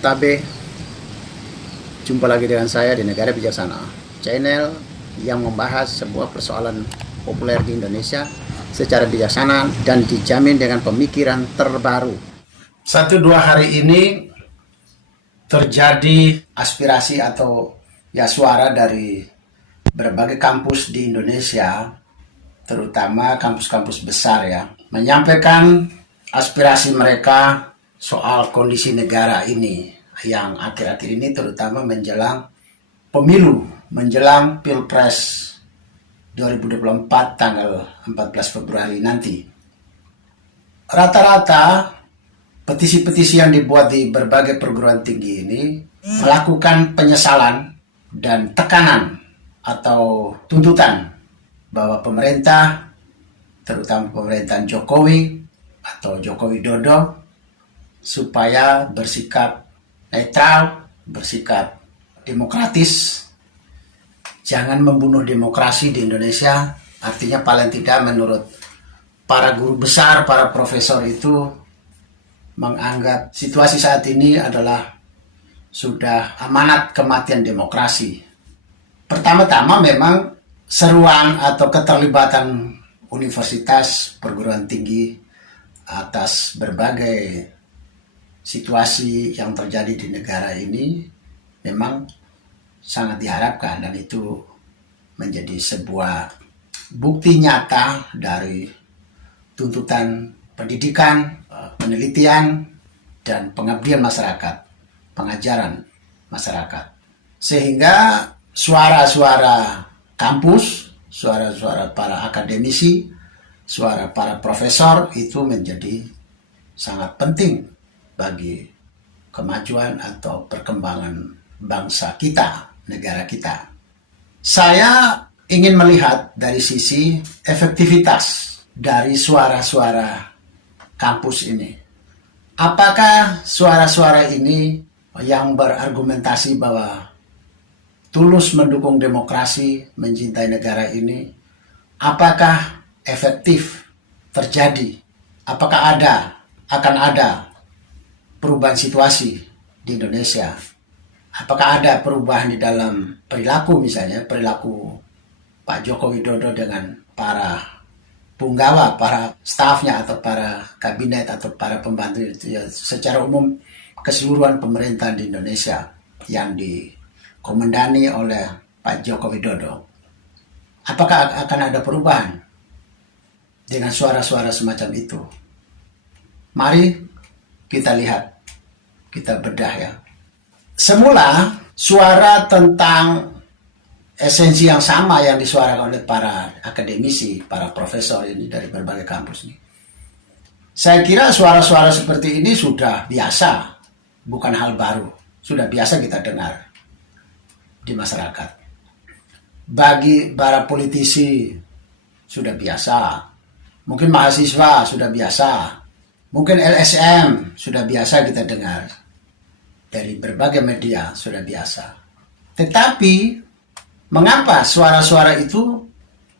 Tabe, jumpa lagi dengan saya di Negara Bijaksana, channel yang membahas sebuah persoalan populer di Indonesia secara bijaksana dan dijamin dengan pemikiran terbaru. 1-2 hari ini terjadi aspirasi atau suara dari berbagai kampus di Indonesia, terutama kampus-kampus besar menyampaikan aspirasi mereka soal kondisi negara ini yang akhir-akhir ini terutama menjelang pemilu, menjelang Pilpres 2024 tanggal 14 Februari nanti. Rata-rata petisi-petisi yang dibuat di berbagai perguruan tinggi ini melakukan penyesalan dan tekanan atau tuntutan bahwa pemerintah, terutama pemerintahan Jokowi atau Joko Widodo, supaya bersikap netral, bersikap demokratis, jangan membunuh demokrasi di Indonesia. Artinya paling tidak menurut para guru besar, para profesor itu menganggap situasi saat ini adalah sudah amanat kematian demokrasi. Pertama-tama memang seruan atau keterlibatan universitas, perguruan tinggi atas berbagai situasi yang terjadi di negara ini memang sangat diharapkan, dan itu menjadi sebuah bukti nyata dari tuntutan pendidikan, penelitian, dan pengabdian masyarakat, pengajaran masyarakat. Sehingga suara-suara kampus, suara-suara para akademisi, suara para profesor itu menjadi sangat penting bagi kemajuan atau perkembangan bangsa kita, negara kita. Saya ingin melihat dari sisi efektivitas dari suara-suara kampus ini. Apakah suara-suara ini yang berargumentasi bahwa tulus mendukung demokrasi, mencintai negara ini, apakah efektif terjadi? Apakah akan ada perubahan situasi di Indonesia? Apakah ada perubahan di dalam perilaku, misalnya perilaku Pak Joko Widodo dengan para punggawa, para stafnya atau para kabinet atau para pembantu itu secara umum keseluruhan pemerintahan di Indonesia yang dikomandani oleh Pak Joko Widodo. Apakah akan ada perubahan dengan suara-suara semacam itu? Mari kita lihat, kita bedah Semula suara tentang esensi yang sama yang disuarakan oleh para akademisi, para profesor ini dari berbagai kampus ini. Saya kira suara-suara seperti ini sudah biasa, bukan hal baru. Sudah biasa kita dengar di masyarakat. Bagi para politisi sudah biasa. Mungkin mahasiswa sudah biasa. Mungkin LSM sudah biasa kita dengar. Dari berbagai media sudah biasa. Tetapi mengapa suara-suara itu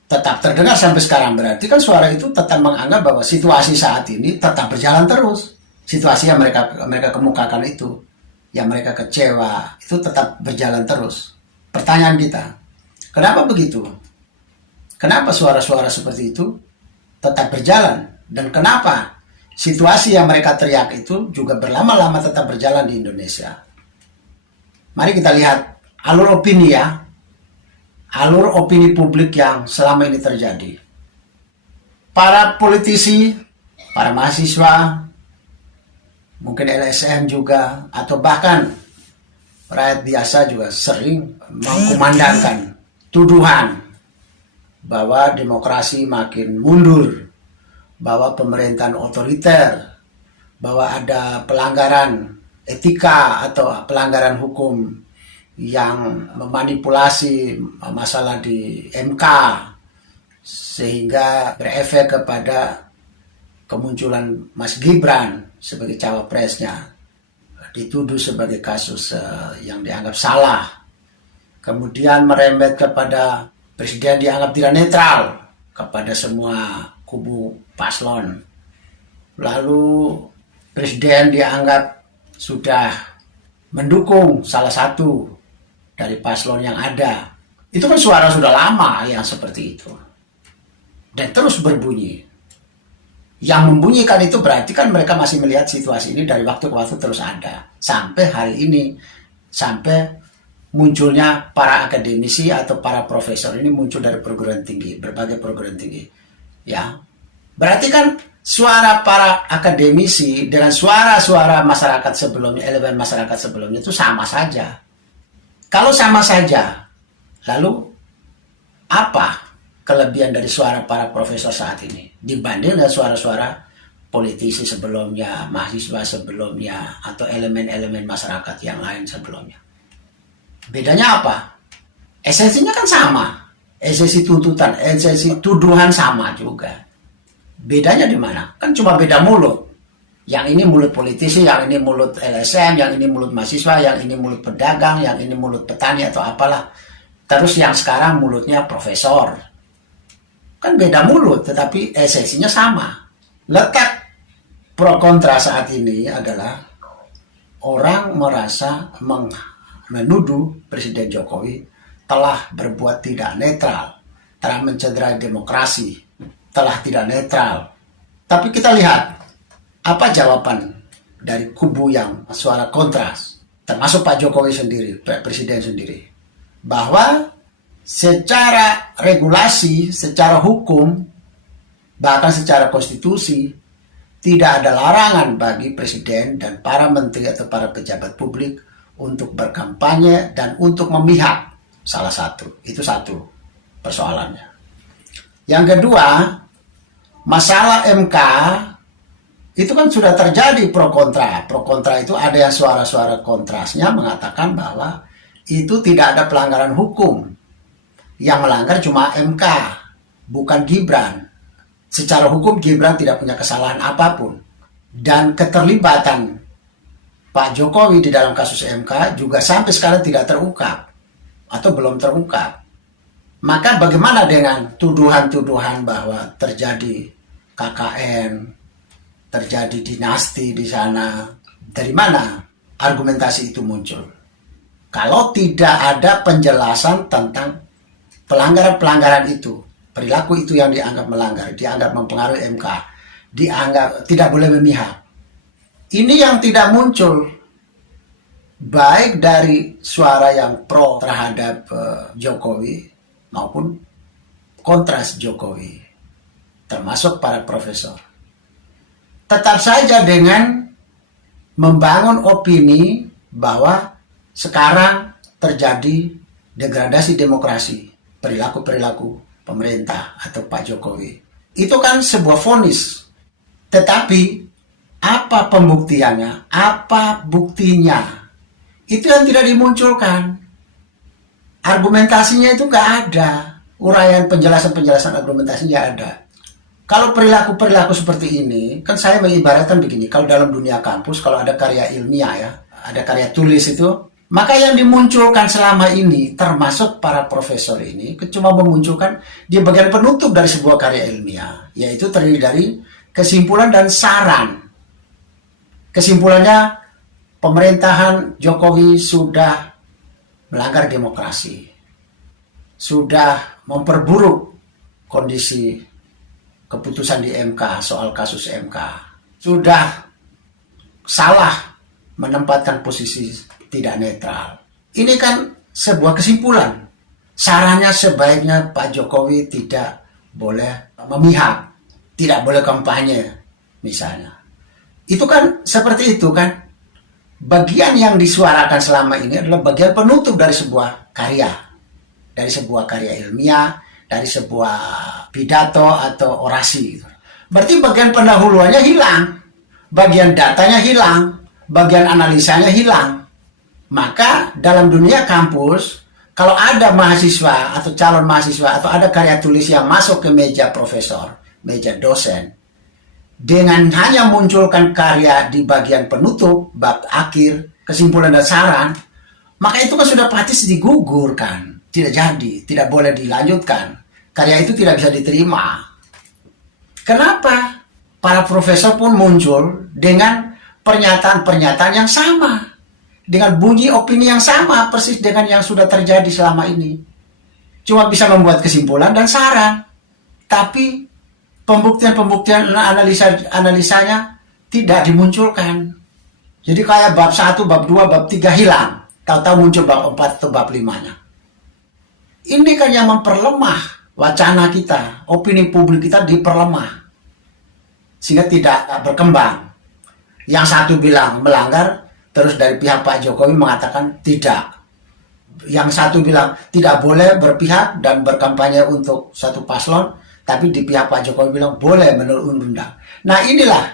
tetap terdengar sampai sekarang? Berarti kan suara itu tetap menganggap bahwa situasi saat ini tetap berjalan terus. Situasi yang mereka kemukakan itu, yang mereka kecewa, itu tetap berjalan terus. Pertanyaan kita, kenapa begitu? Kenapa suara-suara seperti itu tetap berjalan? Dan kenapa situasi yang mereka teriak itu juga berlama-lama tetap berjalan di Indonesia? Mari kita lihat alur opini alur opini publik yang selama ini terjadi. Para politisi, para mahasiswa, mungkin LSM juga, atau bahkan rakyat biasa juga sering mengkumandangkan tuduhan bahwa demokrasi makin mundur, bahwa pemerintahan otoriter, bahwa ada pelanggaran etika atau pelanggaran hukum yang memanipulasi masalah di MK sehingga berefek kepada kemunculan Mas Gibran sebagai cawapresnya, dituduh sebagai kasus yang dianggap salah. Kemudian merembet kepada presiden dianggap tidak netral kepada semua kubu paslon. Lalu presiden dianggap sudah mendukung salah satu dari paslon yang ada. Itu kan suara sudah lama yang seperti itu. Dan terus berbunyi. Yang membunyikan itu berarti kan mereka masih melihat situasi ini dari waktu ke waktu terus ada. Sampai hari ini, sampai munculnya para akademisi atau para profesor ini muncul dari perguruan tinggi, berbagai perguruan tinggi. Ya, berarti kan suara para akademisi dengan suara-suara masyarakat sebelumnya, elemen masyarakat sebelumnya itu sama saja. Kalau sama saja, lalu apa kelebihan dari suara para profesor saat ini dibanding dengan suara-suara politisi sebelumnya, mahasiswa sebelumnya, atau elemen-elemen masyarakat yang lain sebelumnya? Bedanya apa? Esensinya kan sama. Esensi tuntutan, esensi tuduhan sama juga. Bedanya di mana? Kan cuma beda mulut. Yang ini mulut politisi, yang ini mulut LSM, yang ini mulut mahasiswa, yang ini mulut pedagang, yang ini mulut petani atau apalah. Terus yang sekarang mulutnya profesor. Kan beda mulut, tetapi esensinya sama. Letak pro kontra saat ini adalah orang merasa menuduh Presiden Jokowi telah berbuat tidak netral, telah mencederai demokrasi, telah tidak netral. Tapi kita lihat apa jawaban dari kubu yang suara kontras, termasuk Pak Jokowi sendiri, Presiden sendiri, bahwa secara regulasi, secara hukum, bahkan secara konstitusi, tidak ada larangan bagi Presiden dan para menteri atau para pejabat publik untuk berkampanye dan untuk memihak salah satu. Itu satu persoalannya. Yang kedua, masalah MK itu kan sudah terjadi pro kontra. Pro kontra itu ada yang suara-suara kontrasnya mengatakan bahwa itu tidak ada pelanggaran hukum. Yang melanggar cuma MK, bukan Gibran. Secara hukum Gibran tidak punya kesalahan apapun. Dan keterlibatan Pak Jokowi di dalam kasus MK juga sampai sekarang tidak terungkap. Atau belum terungkap. Maka bagaimana dengan tuduhan-tuduhan bahwa terjadi KKN, terjadi dinasti di sana? Dari mana argumentasi itu muncul? Kalau tidak ada penjelasan tentang pelanggaran-pelanggaran itu, perilaku itu yang dianggap melanggar, dianggap mempengaruhi MK, dianggap tidak boleh memihak. Ini yang tidak muncul, baik dari suara yang pro terhadap Jokowi maupun kontras Jokowi, termasuk para profesor. Tetap saja dengan membangun opini bahwa sekarang terjadi degradasi demokrasi, perilaku-perilaku pemerintah atau Pak Jokowi. Itu kan sebuah vonis. Tetapi apa pembuktiannya? Apa buktinya? Itu yang tidak dimunculkan. Argumentasinya itu nggak ada. Uraian penjelasan-penjelasan argumentasinya nggak ada. Kalau perilaku-perilaku seperti ini, kan saya mengibaratkan begini, kalau dalam dunia kampus, kalau ada karya ilmiah ya, ada karya tulis itu, maka yang dimunculkan selama ini, termasuk para profesor ini, cuma memunculkan di bagian penutup dari sebuah karya ilmiah, yaitu terdiri dari kesimpulan dan saran. Kesimpulannya, pemerintahan Jokowi sudah melanggar demokrasi, sudah memperburuk kondisi keputusan di MK soal kasus MK, sudah salah menempatkan posisi tidak netral. Ini kan sebuah kesimpulan. Sarannya sebaiknya Pak Jokowi tidak boleh memihak, tidak boleh kampanye misalnya. Itu kan seperti itu kan. Bagian yang disuarakan selama ini adalah bagian penutup dari sebuah karya. Dari sebuah karya ilmiah, dari sebuah pidato atau orasi. Berarti bagian pendahuluannya hilang, bagian datanya hilang, bagian analisanya hilang. Maka dalam dunia kampus, kalau ada mahasiswa atau calon mahasiswa atau ada karya tulis yang masuk ke meja profesor, meja dosen, dengan hanya munculkan karya di bagian penutup, bab akhir, kesimpulan dan saran, maka itu kan sudah praktis digugurkan. Tidak jadi, tidak boleh dilanjutkan. Karya itu tidak bisa diterima. Kenapa? Para profesor pun muncul dengan pernyataan-pernyataan yang sama. dengan bunyi opini yang sama persis dengan yang sudah terjadi selama ini. Cuma bisa membuat kesimpulan dan saran. Tapi pembuktian-pembuktian analisanya tidak dimunculkan. Jadi kayak bab 1, bab 2, bab 3 hilang. Tahu-tahu muncul bab 4 atau bab 5-nya. Ini kan yang memperlemah wacana kita, opini publik kita diperlemah. Sehingga tidak berkembang. Yang satu bilang melanggar, terus dari pihak Pak Jokowi mengatakan tidak. Yang satu bilang tidak boleh berpihak dan berkampanye untuk satu paslon, tapi di pihak Pak Jokowi bilang boleh menurut undang-undang. Nah inilah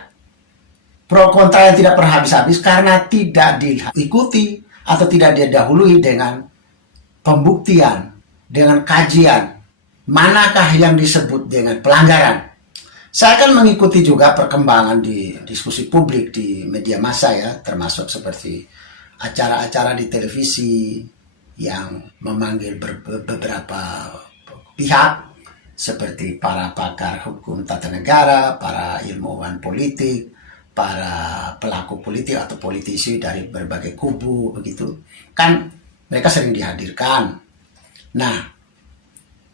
pro kontra yang tidak pernah habis-habis karena tidak diikuti atau tidak didahului dengan pembuktian, dengan kajian, manakah yang disebut dengan pelanggaran. Saya akan mengikuti juga perkembangan di diskusi publik di media massa ya, termasuk seperti acara-acara di televisi yang memanggil beberapa pihak seperti para pakar hukum tata negara, para ilmuwan politik, para pelaku politik atau politisi dari berbagai kubu begitu. Kan mereka sering dihadirkan. Nah,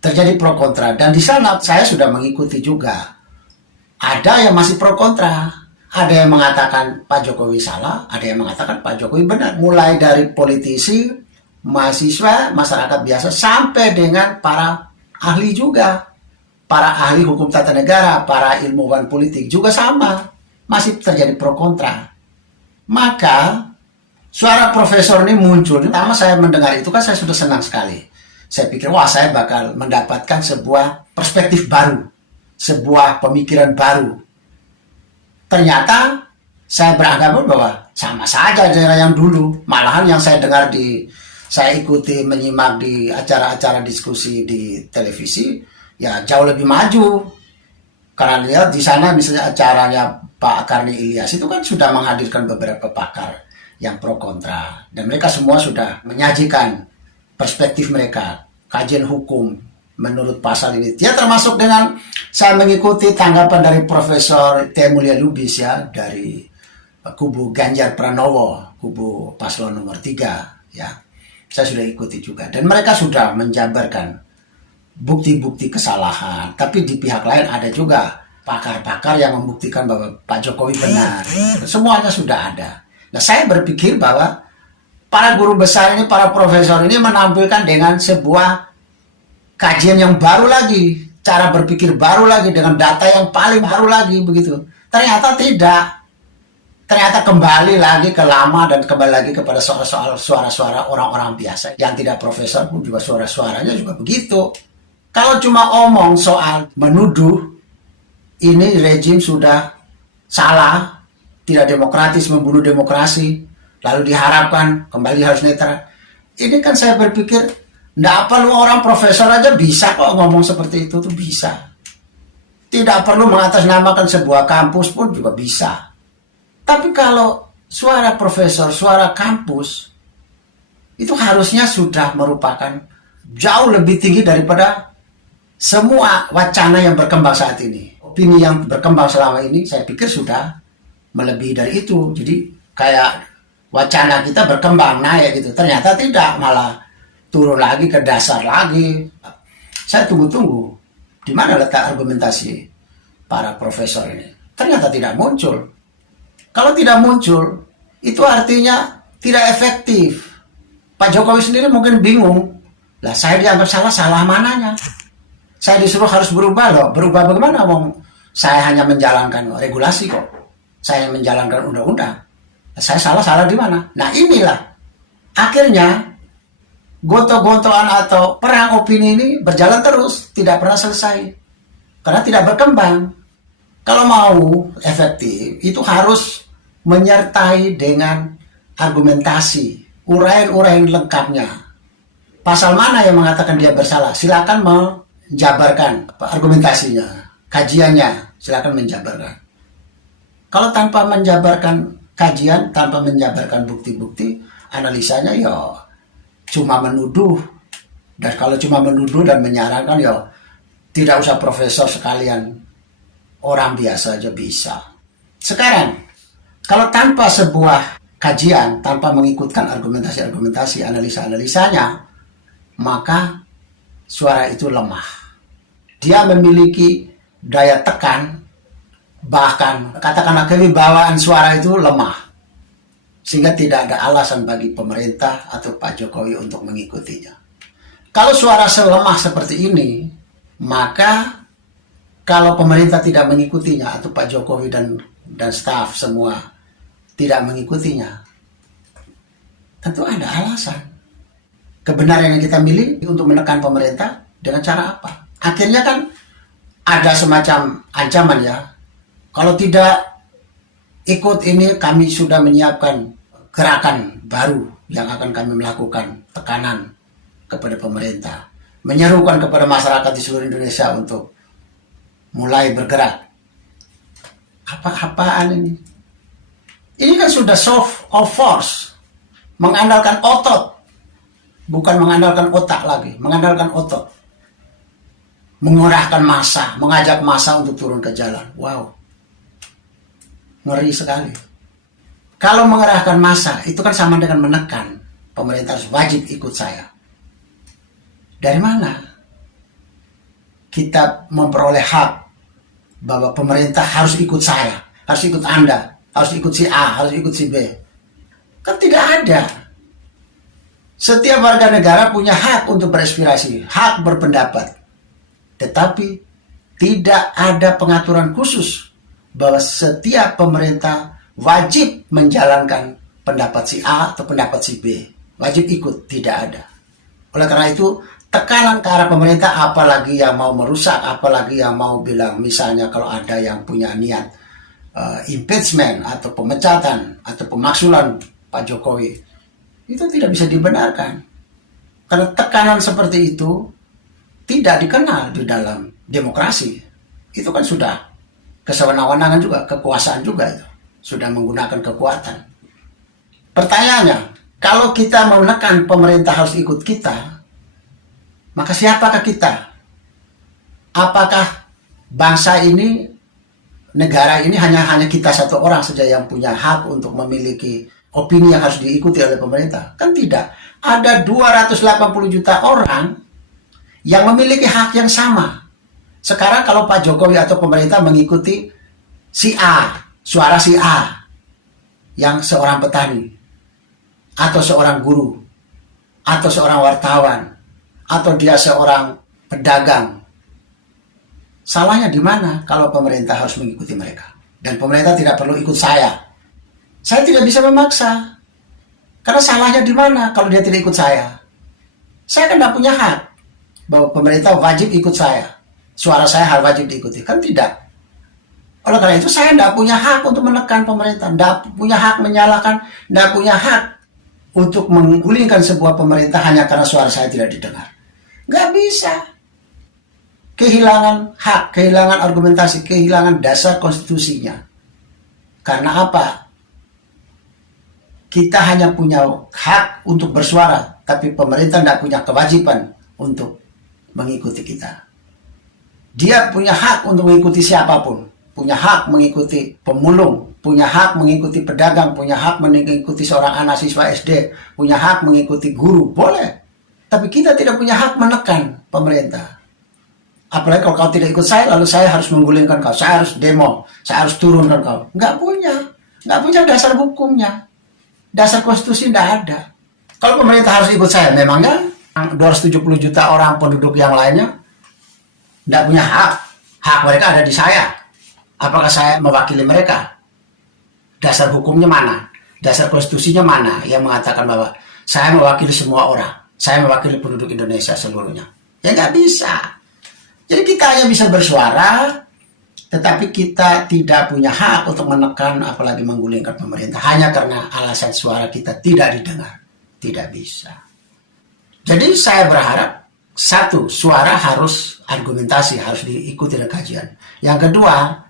terjadi pro kontra dan di sana saya sudah mengikuti juga. Ada yang masih pro kontra, ada yang mengatakan Pak Jokowi salah, ada yang mengatakan Pak Jokowi benar. Mulai dari politisi, mahasiswa, masyarakat biasa sampai dengan para ahli juga. Para ahli hukum tata negara, para ilmuwan politik juga sama. Masih terjadi pro kontra. Maka suara profesor ini muncul. Pertama saya mendengar itu kan saya sudah senang sekali. Saya pikir wah saya bakal mendapatkan sebuah perspektif baru, sebuah pemikiran baru. Ternyata saya beranggapan bahwa sama saja dengan yang dulu. Malahan yang saya dengar saya ikuti menyimak di acara-acara diskusi di televisi, ya jauh lebih maju. Karena lihat di sana misalnya acaranya Pak Karni Ilyas itu kan sudah menghadirkan beberapa pakar yang pro kontra. Dan mereka semua sudah menyajikan perspektif mereka, kajian hukum menurut pasal ini. Dia termasuk dengan saya mengikuti tanggapan dari Profesor T. Mulya Lubis ya, dari kubu Ganjar Pranowo, kubu paslon nomor 3 ya. Saya sudah ikuti juga. Dan mereka sudah menjabarkan bukti-bukti kesalahan. Tapi di pihak lain ada juga pakar-pakar yang membuktikan bahwa Pak Jokowi benar. Semuanya sudah ada. Nah saya berpikir bahwa para guru besar ini, para profesor ini menampilkan dengan sebuah kajian yang baru lagi, cara berpikir baru lagi, dengan data yang paling baru lagi begitu. Ternyata tidak. Ternyata kembali lagi ke lama dan kembali lagi kepada soal-soal suara-suara orang-orang biasa yang tidak profesor pun juga suara-suaranya juga begitu. Kalau cuma omong soal menuduh ini rejim sudah salah, tidak demokratis, membunuh demokrasi, lalu diharapkan kembali harus netral. Ini kan saya berpikir, tidak perlu orang profesor aja bisa kok ngomong seperti itu tuh bisa. Tidak perlu mengatasnamakan sebuah kampus pun juga bisa. Tapi kalau suara profesor, suara kampus, itu harusnya sudah merupakan jauh lebih tinggi daripada semua wacana yang berkembang saat ini. Opini yang berkembang selama ini, saya pikir sudah melebihi dari itu. Jadi kayak wacana kita berkembang, naik gitu. Ternyata tidak, malah turun lagi ke dasar lagi. Saya tunggu-tunggu, di mana letak argumentasi para profesor ini? Ternyata tidak muncul. Kalau tidak muncul, itu artinya tidak efektif. Pak Jokowi sendiri mungkin bingung. Lah saya dianggap salah mananya? Saya disuruh harus berubah loh. Berubah bagaimana? Saya hanya menjalankan regulasi kok. Saya menjalankan undang-undang. Saya salah di mana? Nah inilah. Akhirnya, gontok-gontokan atau perang opini ini berjalan terus. Tidak pernah selesai. Karena tidak berkembang. Kalau mau efektif, itu harus menyertai dengan argumentasi, uraian-uraian lengkapnya. Pasal mana yang mengatakan dia bersalah? Silakan menjabarkan argumentasinya, kajiannya, silakan menjabarkan. Kalau tanpa menjabarkan kajian, tanpa menjabarkan bukti-bukti, analisanya ya cuma menuduh. Dan kalau cuma menuduh dan menyarankan ya tidak usah profesor sekalian, orang biasa aja bisa. Sekarang, kalau tanpa sebuah kajian, tanpa mengikutkan argumentasi-argumentasi, analisa-analisanya, maka suara itu lemah. Dia memiliki daya tekan, bahkan katakanlah kewibawaan suara itu lemah. Sehingga tidak ada alasan bagi pemerintah atau Pak Jokowi untuk mengikutinya. Kalau suara selemah seperti ini, maka kalau pemerintah tidak mengikutinya atau Pak Jokowi dan staf semua tidak mengikutinya, tentu ada alasan. Kebenaran yang kita milih untuk menekan pemerintah dengan cara apa? Akhirnya kan ada semacam ancaman ya. Kalau tidak ikut ini, kami sudah menyiapkan gerakan baru yang akan kami melakukan tekanan kepada pemerintah. Menyerukan kepada masyarakat di seluruh Indonesia untuk mulai bergerak. Apa-apaan ini? Ini kan sudah show of force, mengandalkan otot, bukan mengandalkan otak lagi, mengandalkan otot. Mengerahkan massa, mengajak massa untuk turun ke jalan. Wow, ngeri sekali. Kalau mengerahkan massa, itu kan sama dengan menekan. Pemerintah harus wajib ikut saya. Dari mana kita memperoleh hak bahwa pemerintah harus ikut saya, harus ikut Anda, harus ikut si A, harus ikut si B? Kan tidak ada. Setiap warga negara punya hak untuk berekspresi, hak berpendapat. Tetapi tidak ada pengaturan khusus bahwa setiap pemerintah wajib menjalankan pendapat si A atau pendapat si B. Wajib ikut, tidak ada. Oleh karena itu, tekanan ke arah pemerintah, apalagi yang mau merusak, apalagi yang mau bilang, misalnya kalau ada yang punya niat impeachment atau pemecatan atau pemaksulan Pak Jokowi, itu tidak bisa dibenarkan. Karena tekanan seperti itu tidak dikenal di dalam demokrasi. Itu kan sudah kesewenang-wenangan juga, kekuasaan juga itu. Sudah menggunakan kekuatan. Pertanyaannya, kalau kita mau menekan pemerintah harus ikut kita, maka siapakah kita? Apakah bangsa ini, negara ini hanya kita satu orang saja yang punya hak untuk memiliki opini yang harus diikuti oleh pemerintah? Kan tidak. Ada 280 juta orang yang memiliki hak yang sama. Sekarang kalau Pak Jokowi atau pemerintah mengikuti si A, suara si A, yang seorang petani, atau seorang guru, atau seorang wartawan, atau dia seorang pedagang, salahnya di mana kalau pemerintah harus mengikuti mereka? Dan pemerintah tidak perlu ikut saya. Saya tidak bisa memaksa. Karena salahnya di mana kalau dia tidak ikut saya? Saya kan tidak punya hak bahwa pemerintah wajib ikut saya. Suara saya harus wajib diikuti. Kan tidak. Oleh karena itu saya tidak punya hak untuk menekan pemerintah. Tidak punya hak menyalahkan. Tidak punya hak untuk menggulingkan sebuah pemerintah hanya karena suara saya tidak didengar. Nggak bisa. Kehilangan hak, kehilangan argumentasi, kehilangan dasar konstitusinya. Karena apa? Kita hanya punya hak untuk bersuara, tapi pemerintah tidak punya kewajiban untuk mengikuti kita. Dia punya hak untuk mengikuti siapapun. Punya hak mengikuti pemulung, punya hak mengikuti pedagang, punya hak mengikuti seorang anak siswa SD, punya hak mengikuti guru, boleh. Tapi kita tidak punya hak menekan pemerintah. Apalagi kalau kau tidak ikut saya, lalu saya harus menggulingkan kau, saya harus demo, saya harus turunkan kau. Nggak punya dasar hukumnya. Dasar konstitusi tidak ada. Kalau pemerintah harus ikut saya, memangnya 270 juta orang penduduk yang lainnya tidak punya hak. Hak mereka ada di saya. Apakah saya mewakili mereka? Dasar hukumnya mana? Dasar konstitusinya mana yang mengatakan bahwa saya mewakili semua orang? Saya mewakili penduduk Indonesia seluruhnya. Ya nggak bisa. Jadi kita hanya bisa bersuara, tetapi kita tidak punya hak untuk menekan apalagi menggulingkan pemerintah hanya karena alasan suara kita tidak didengar. Tidak bisa. Jadi saya berharap, satu, suara harus argumentasi, harus diikuti dengan kajian. Yang kedua,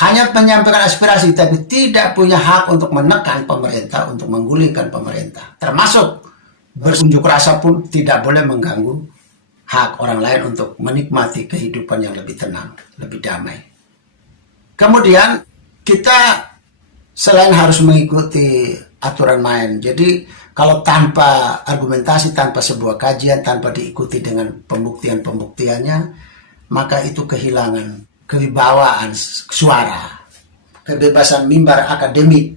hanya menyampaikan aspirasi, tapi tidak punya hak untuk menekan pemerintah, untuk menggulingkan pemerintah. Termasuk berunjuk rasa pun tidak boleh mengganggu hak orang lain untuk menikmati kehidupan yang lebih tenang, lebih damai. Kemudian kita selain harus mengikuti aturan main. Jadi kalau tanpa argumentasi, tanpa sebuah kajian, tanpa diikuti dengan pembuktian-pembuktiannya, maka itu kehilangan kewibawaan suara. Kebebasan mimbar akademik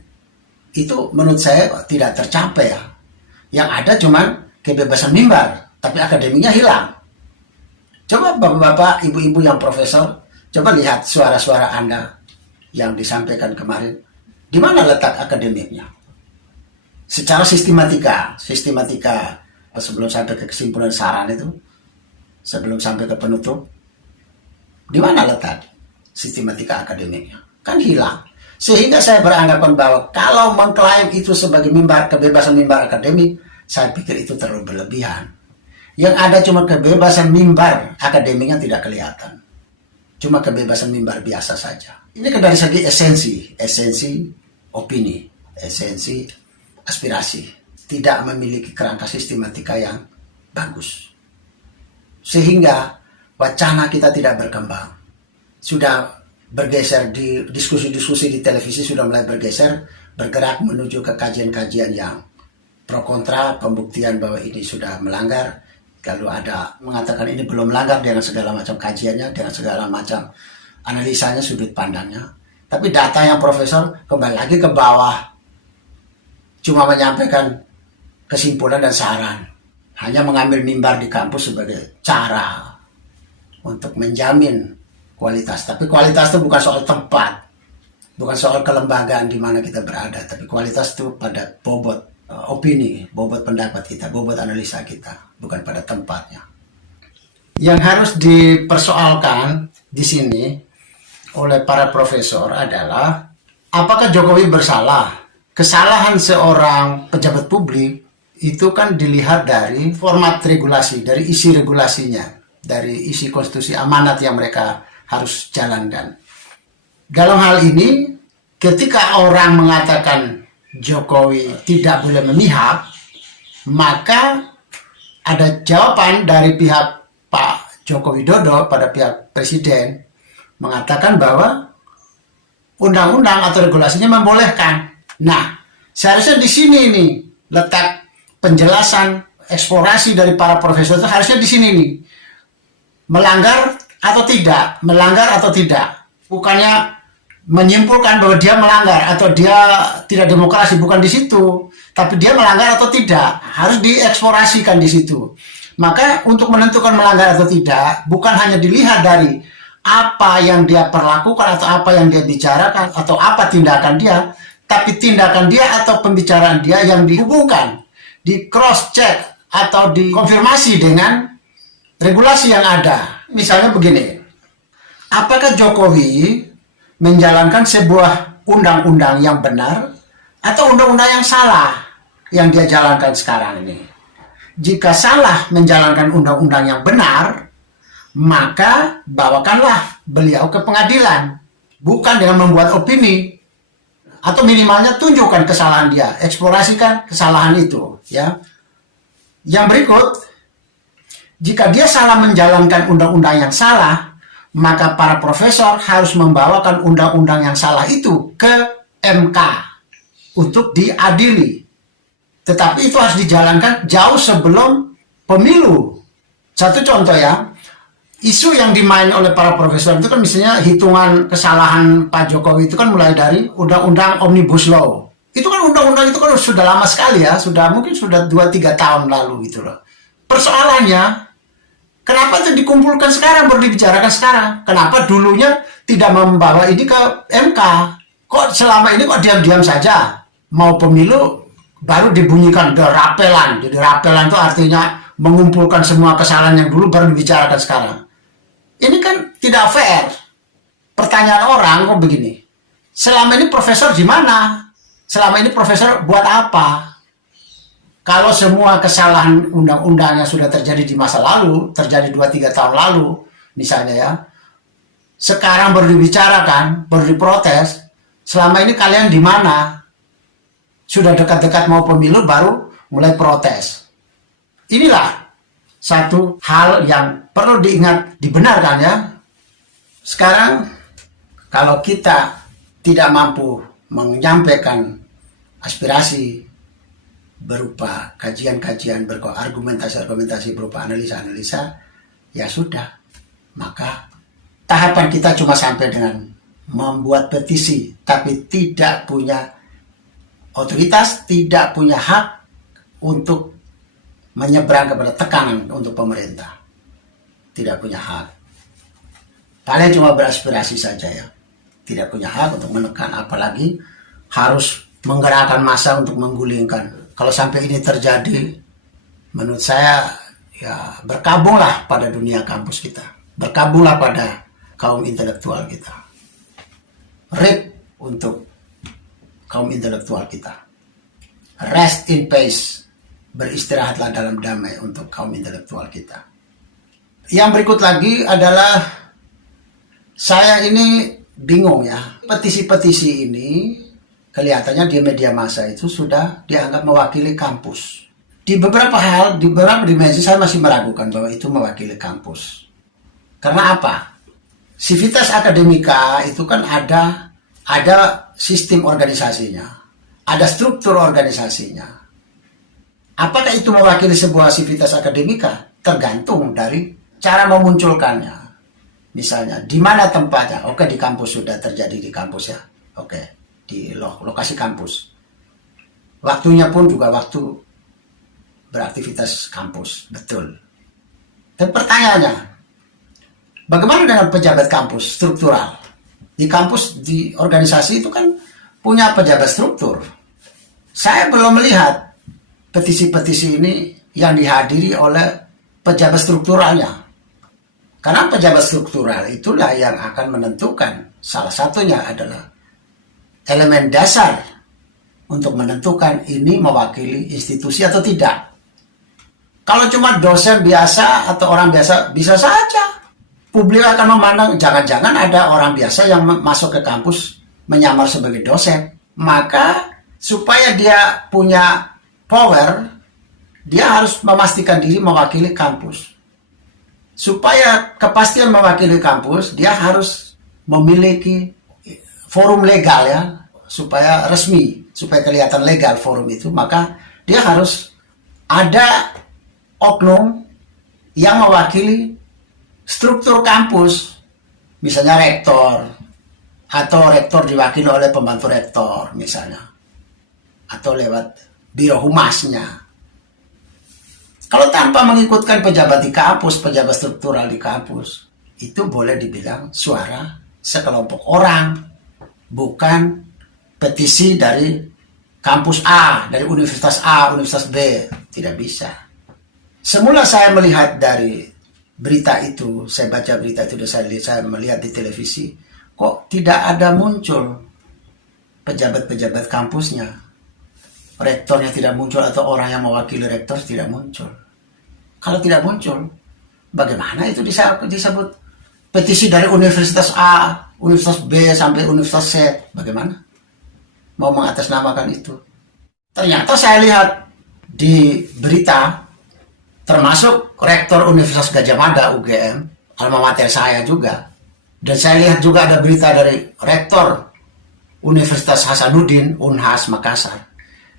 itu menurut saya tidak tercapai ya. Yang ada cuman kebebasan mimbar, tapi akademiknya hilang. Coba bapak-bapak, ibu-ibu yang profesor, coba lihat suara-suara Anda yang disampaikan kemarin. Di mana letak akademiknya? Secara sistematika sebelum sampai ke kesimpulan saran itu, sebelum sampai ke penutup, di mana letak sistematika akademiknya? Kan hilang. Sehingga saya beranggapan bahwa kalau mengklaim itu sebagai mimbar, kebebasan mimbar akademik, saya pikir itu terlalu berlebihan. Yang ada cuma kebebasan mimbar akademiknya tidak kelihatan. Cuma kebebasan mimbar biasa saja. Ini kan dari segi esensi opini, esensi aspirasi. Tidak memiliki kerangka sistematika yang bagus. Sehingga wacana kita tidak berkembang. Sudah bergeser di diskusi-diskusi di televisi, sudah mulai bergerak menuju ke kajian-kajian yang pro kontra, pembuktian bahwa ini sudah melanggar, lalu ada mengatakan ini belum melanggar dengan segala macam kajiannya, dengan segala macam analisanya, sudut pandangnya. Tapi data yang profesor kembali lagi ke bawah, cuma menyampaikan kesimpulan dan saran, hanya mengambil mimbar di kampus sebagai cara untuk menjamin kualitas. Tapi kualitas itu bukan soal tempat, bukan soal kelembagaan di mana kita berada, tapi kualitas itu pada bobot opini, bobot pendapat kita, bobot analisa kita, bukan pada tempatnya. Yang harus dipersoalkan di sini oleh para profesor adalah apakah Jokowi bersalah? Kesalahan seorang pejabat publik itu kan dilihat dari format regulasi, dari isi regulasinya, dari isi konstitusi amanat yang mereka harus jalankan. Dalam hal ini, ketika orang mengatakan Jokowi tidak boleh memihak, maka ada jawaban dari pihak Pak Joko Widodo pada pihak Presiden mengatakan bahwa undang-undang atau regulasinya membolehkan. Nah, seharusnya di sini nih letak penjelasan eksplorasi dari para profesor itu harusnya di sini nih. Melanggar atau tidak, bukannya menyimpulkan bahwa dia melanggar atau dia tidak demokrasi, bukan di situ, tapi dia melanggar atau tidak, harus dieksplorasikan di situ. Maka untuk menentukan melanggar atau tidak, bukan hanya dilihat dari apa yang dia perlakukan atau apa yang dia bicarakan atau apa tindakan dia, tapi tindakan dia atau pembicaraan dia yang dihubungkan, di cross check atau dikonfirmasi dengan regulasi yang ada. Misalnya begini, apakah Jokowi menjalankan sebuah undang-undang yang benar atau undang-undang yang salah yang dia jalankan sekarang ini? Jika salah menjalankan undang-undang yang benar, maka bawakanlah beliau ke pengadilan, bukan dengan membuat opini, atau minimalnya tunjukkan kesalahan dia, eksplorasikan kesalahan itu, ya. Yang berikut, jika dia salah menjalankan undang-undang yang salah, maka para profesor harus membawakan undang-undang yang salah itu ke MK untuk diadili. Tetapi itu harus dijalankan jauh sebelum pemilu. Satu contoh ya, isu yang dimain oleh para profesor itu kan misalnya hitungan kesalahan Pak Jokowi itu kan mulai dari undang-undang Omnibus Law. Itu kan undang-undang itu kan sudah lama sekali ya, mungkin sudah 2-3 tahun lalu gitu loh. Persoalannya, kenapa itu dikumpulkan sekarang, baru dibicarakan sekarang? Kenapa dulunya tidak membawa ini ke MK? Kok selama ini kok diam-diam saja? Mau pemilu baru dibunyikan the rapelan. Jadi rapelan itu artinya mengumpulkan semua kesalahan yang dulu baru dibicarakan sekarang. Ini kan tidak fair. Pertanyaan orang kok begini, selama ini profesor di mana? Selama ini profesor buat apa? Kalau semua kesalahan undang-undangnya sudah terjadi di masa lalu, terjadi 2-3 tahun lalu, misalnya ya, sekarang baru dibicarakan, baru diprotes, selama ini kalian di mana? Sudah dekat-dekat mau pemilu, baru mulai protes. Inilah satu hal yang perlu diingat, dibenarkan ya. Sekarang, kalau kita tidak mampu menyampaikan aspirasi berupa kajian-kajian, berupa argumentasi-argumentasi, berupa analisa-analisa, ya sudah. Maka tahapan kita cuma sampai dengan membuat petisi, tapi tidak punya otoritas, tidak punya hak untuk menyeberang kepada tekanan untuk pemerintah. Tidak punya hak. Paling cuma beraspirasi saja ya. Tidak punya hak untuk menekan, apalagi harus menggerakkan massa untuk menggulingkan. Kalau sampai ini terjadi, menurut saya ya berkabunglah pada dunia kampus kita. Berkabunglah pada kaum intelektual kita. RIP untuk kaum intelektual kita. Rest in peace. Beristirahatlah dalam damai untuk kaum intelektual kita. Yang berikut lagi adalah, saya ini bingung ya. Petisi-petisi ini kelihatannya di media massa itu sudah dianggap mewakili kampus. Di beberapa hal, di beberapa dimensi saya masih meragukan bahwa itu mewakili kampus. Karena apa? Civitas Academica itu kan ada sistem organisasinya, ada struktur organisasinya. Apakah itu mewakili sebuah Civitas Academica? Tergantung dari cara memunculkannya. Misalnya, di mana tempatnya? Oke, di kampus, sudah terjadi di kampus ya. Oke, di lokasi kampus. Waktunya pun juga waktu beraktivitas kampus, betul. Dan pertanyaannya, bagaimana dengan pejabat kampus struktural? Di kampus, di organisasi itu kan punya pejabat struktur. Saya belum melihat petisi-petisi ini yang dihadiri oleh pejabat strukturalnya. Karena pejabat struktural itulah yang akan menentukan, salah satunya adalah elemen dasar untuk menentukan ini mewakili institusi atau tidak. Kalau cuma dosen biasa atau orang biasa, bisa saja. Publik akan memandang, jangan-jangan ada orang biasa yang masuk ke kampus menyamar sebagai dosen. Maka supaya dia punya power, dia harus memastikan diri mewakili kampus. Supaya kepastian mewakili kampus, dia harus memiliki forum legal ya, supaya resmi, supaya kelihatan legal forum itu, maka dia harus ada oknum yang mewakili struktur kampus, misalnya rektor, atau rektor diwakili oleh pembantu rektor misalnya, atau lewat biro humasnya. Kalau tanpa mengikutkan pejabat di kampus, pejabat struktural di kampus, itu boleh dibilang suara sekelompok orang, bukan petisi dari kampus A, dari universitas A, universitas B. Tidak bisa. Semula saya melihat dari berita itu, saya baca berita itu, dan saya melihat di televisi, kok tidak ada muncul pejabat-pejabat kampusnya. Rektornya tidak muncul, atau orang yang mewakili rektor tidak muncul. Kalau tidak muncul, bagaimana itu disebut petisi dari universitas A, universitas B, sampai universitas C? Bagaimana mau mengatasnamakan itu? Ternyata saya lihat di berita, termasuk rektor Universitas Gadjah Mada UGM, alma mater saya juga, dan saya lihat juga ada berita dari rektor Universitas Hasanuddin Unhas Makassar.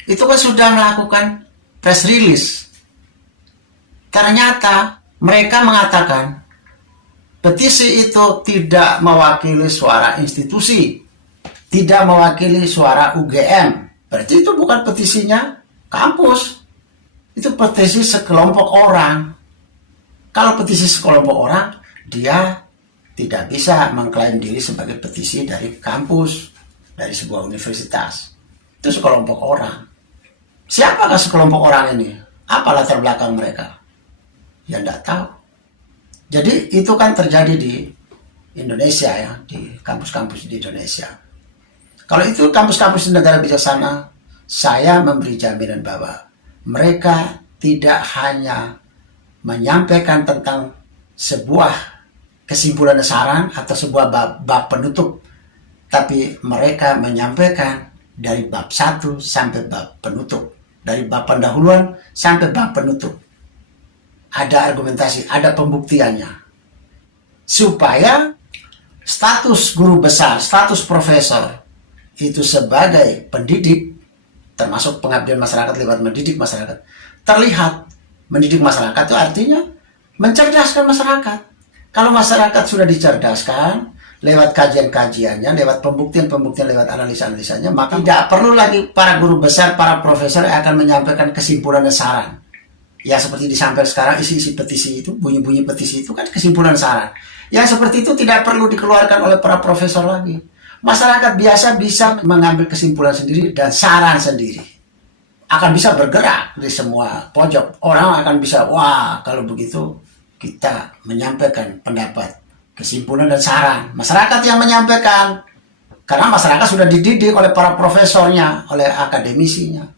Itu kan sudah melakukan press release. Ternyata mereka mengatakan petisi itu tidak mewakili suara institusi, tidak mewakili suara UGM. Berarti itu bukan petisinya kampus, itu petisi sekelompok orang. Kalau petisi sekelompok orang, dia tidak bisa mengklaim diri sebagai petisi dari kampus, dari sebuah universitas. Itu sekelompok orang. Siapakah sekelompok orang ini? Apa latar belakang mereka? Ya tidak tahu. Jadi itu kan terjadi di Indonesia ya, di kampus-kampus di Indonesia. Kalau itu kampus-kampus di negara bijaksana, saya memberi jaminan bahwa mereka tidak hanya menyampaikan tentang sebuah kesimpulan saran atau sebuah bab penutup, tapi mereka menyampaikan dari bab 1 sampai bab penutup, dari bab pendahuluan sampai bab penutup. Ada argumentasi, ada pembuktiannya. Supaya status guru besar, status profesor itu sebagai pendidik, termasuk pengabdian masyarakat lewat mendidik masyarakat, terlihat mendidik masyarakat itu artinya mencerdaskan masyarakat. Kalau masyarakat sudah dicerdaskan lewat kajian-kajiannya, lewat pembuktian-pembuktian, lewat analisa-analisanya, maka tidak perlu lagi para guru besar, para profesor yang akan menyampaikan kesimpulan dan saran. Ya seperti disampaikan sekarang, isi-isi petisi itu, bunyi-bunyi petisi itu kan kesimpulan saran. Yang seperti itu tidak perlu dikeluarkan oleh para profesor lagi. Masyarakat biasa bisa mengambil kesimpulan sendiri dan saran sendiri. Akan bisa bergerak di semua pojok. Orang akan bisa, wah kalau begitu kita menyampaikan pendapat, kesimpulan dan saran. Masyarakat yang menyampaikan. Karena masyarakat sudah dididik oleh para profesornya, oleh akademisinya.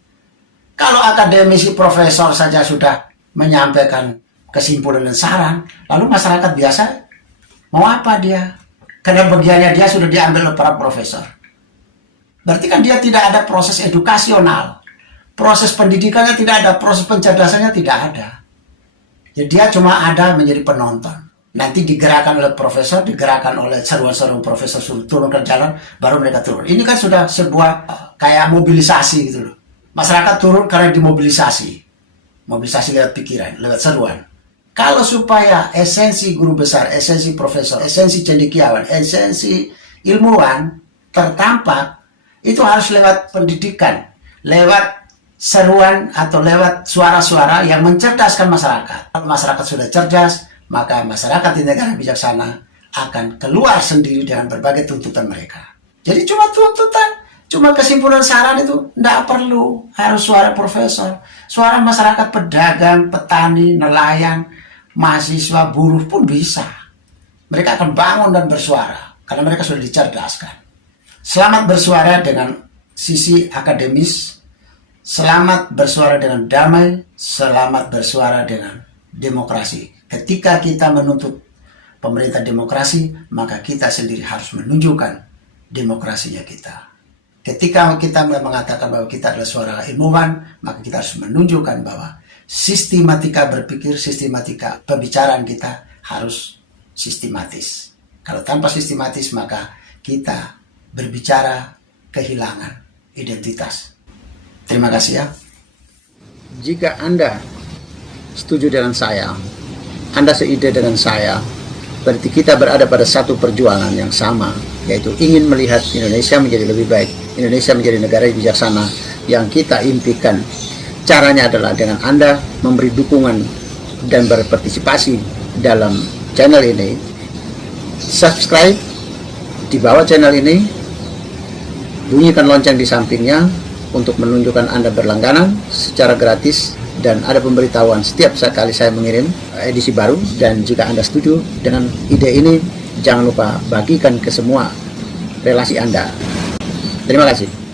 Kalau akademisi profesor saja sudah menyampaikan kesimpulan dan saran, lalu masyarakat biasa mau apa dia? Karena bagiannya dia sudah diambil oleh para profesor. Berarti kan dia tidak ada proses edukasional. Proses pendidikannya tidak ada, proses pencerdasannya tidak ada. Jadi dia cuma ada menjadi penonton. Nanti digerakkan oleh profesor, digerakkan oleh seruan-seruan profesor suruh turun ke jalan, baru mereka turun. Ini kan sudah sebuah kayak mobilisasi gitu loh. Masyarakat turun karena dimobilisasi. Mobilisasi lewat pikiran, lewat seruan. Kalau supaya esensi guru besar, esensi profesor, esensi cendekiawan, esensi ilmuwan tertampak, itu harus lewat pendidikan, lewat seruan atau lewat suara-suara yang mencerdaskan masyarakat. Kalau masyarakat sudah cerdas, maka masyarakat di negara bijaksana akan keluar sendiri dengan berbagai tuntutan mereka. Jadi cuma tuntutan, cuma kesimpulan saran itu tidak perlu, harus suara profesor. Suara masyarakat pedagang, petani, nelayan, mahasiswa, buruh pun bisa. Mereka akan bangun dan bersuara karena mereka sudah dicerdaskan. Selamat bersuara dengan sisi akademis, selamat bersuara dengan damai, selamat bersuara dengan demokrasi. Ketika kita menuntut pemerintah demokrasi, maka kita sendiri harus menunjukkan demokrasinya kita. Ketika kita mengatakan bahwa kita adalah suara ilmuwan, maka kita harus menunjukkan bahwa sistematika berpikir, sistematika pembicaraan kita harus sistematis. Kalau tanpa sistematis, maka kita berbicara kehilangan identitas. Terima kasih ya. Jika Anda setuju dengan saya, Anda seide dengan saya, berarti kita berada pada satu perjuangan yang sama, yaitu ingin melihat Indonesia menjadi lebih baik, Indonesia menjadi negara yang bijaksana yang kita impikan. Caranya adalah dengan Anda memberi dukungan dan berpartisipasi dalam channel ini. Subscribe di bawah channel ini, bunyikan lonceng di sampingnya untuk menunjukkan Anda berlangganan secara gratis, dan ada pemberitahuan setiap kali saya mengirim edisi baru. Dan jika Anda setuju dengan ide ini, jangan lupa bagikan ke semua relasi Anda. Terima kasih.